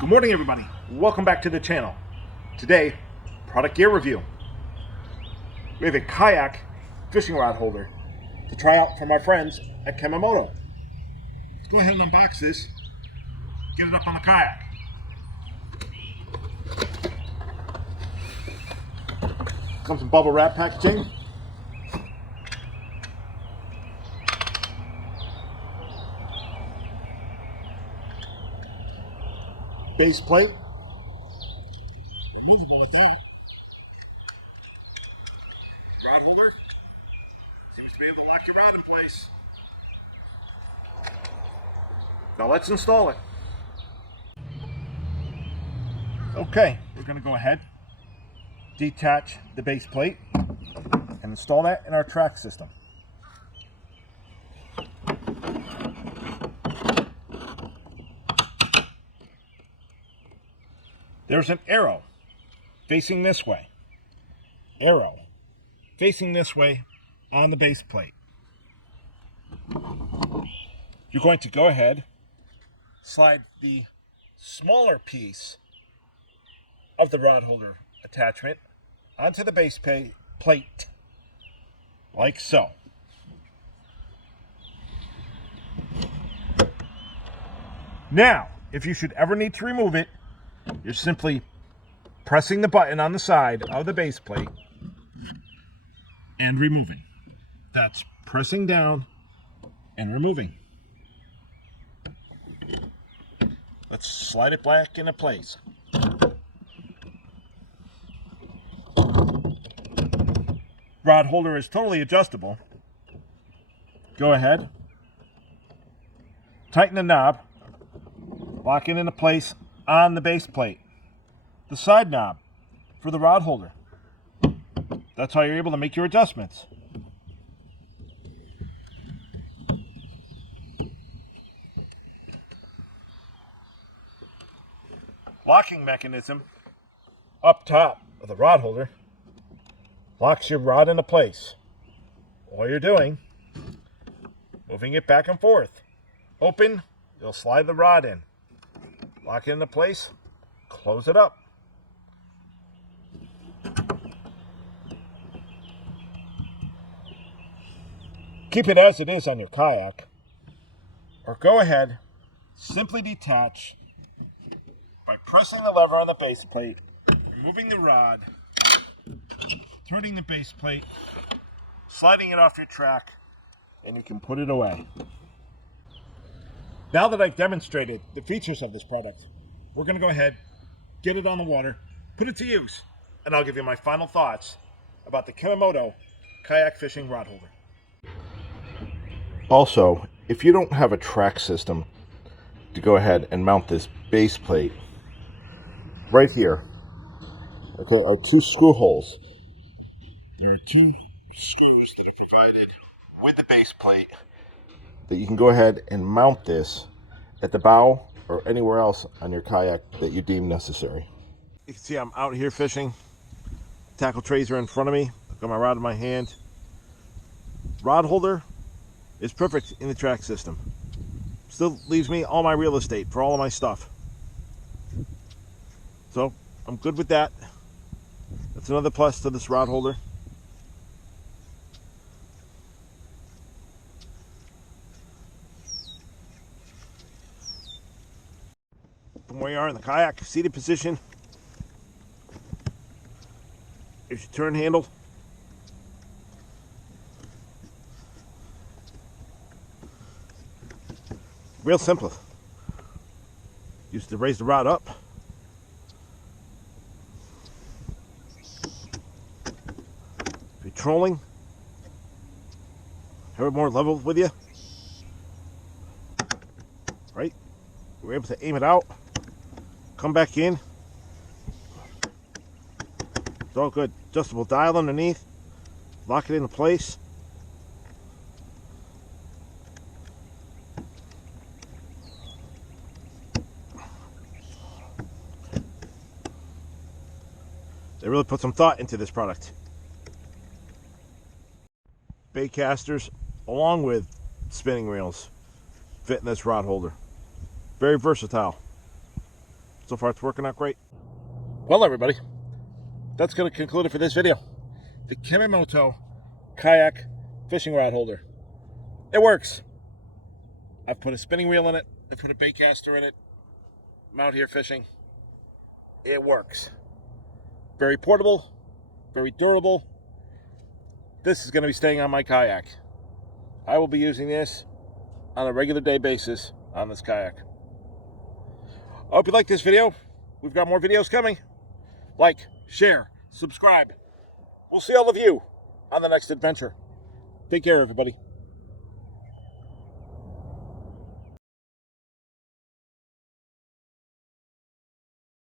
Good morning, everybody. Welcome back to the channel. Today, product gear review. We have a kayak fishing rod holder to try out from our friends at Kemimoto. Let's go ahead and unbox this, get it up on the kayak. Comes in bubble wrap packaging. Base plate. Removable with that. Rod holder. Seems to be able to lock your rod in place. Now let's install it. Okay, we're going to go ahead, detach the base plate, and install that in our track system. There's an arrow facing this way. Arrow facing this way on the base plate. You're going to go ahead, slide the smaller piece of the rod holder attachment onto the base plate, like so. Now, if you should ever need to remove it, you're simply pressing the button on the side of the base plate and removing. That's pressing down and removing. Let's slide it back into place. Rod holder is totally adjustable. Go ahead, tighten the knob, lock it into place on the base plate. The side knob for the rod holder. That's how you're able to make your adjustments. Locking mechanism up top of the rod holder locks your rod into place. All you're doing, moving it back and forth. Open, you'll slide the rod in. Lock it into place, close it up. Keep it as it is on your kayak, or go ahead, simply detach by pressing the lever on the base plate, removing the rod, turning the base plate, sliding it off your track, and you can put it away. Now that I've demonstrated the features of this product, we're going to go ahead, get it on the water, put it to use, and I'll give you my final thoughts about the Kemimoto Kayak Fishing Rod Holder. Also, if you don't have a track system to go ahead and mount this base plate, right here, okay, are two screw holes. There are two screws that are provided with the base plate that you can go ahead and mount this at the bow or anywhere else on your kayak that you deem necessary. You can see I'm out here fishing. Tackle trays are in front of me. I've got my rod in my hand. Rod holder is perfect in the track system. Still leaves me all my real estate for all of my stuff. So I'm good with that. That's another plus to this rod holder. From where you are in the kayak, seated position, there's your turn handle. Real simple. Used to raise the rod up. If you're trolling, have it more level with you. Right? We're able to aim it out. Come back in. It's all good. Adjustable dial underneath. Lock it into place. They really put some thought into this product. Bait casters along with spinning reels fit in this rod holder. Very versatile. So far, it's working out great. Well, everybody, that's going to conclude it for this video. The Kemimoto Kayak fishing rod holder. It works. I've put a spinning wheel in it. I put a bait caster in it. I'm out here fishing. It works. Very portable, very durable. This is going to be staying on my kayak. I will be using this on a regular day basis on this kayak. I hope you like this video. We've got more videos coming. Like, share, subscribe. We'll see all of you on the next adventure. Take care, everybody.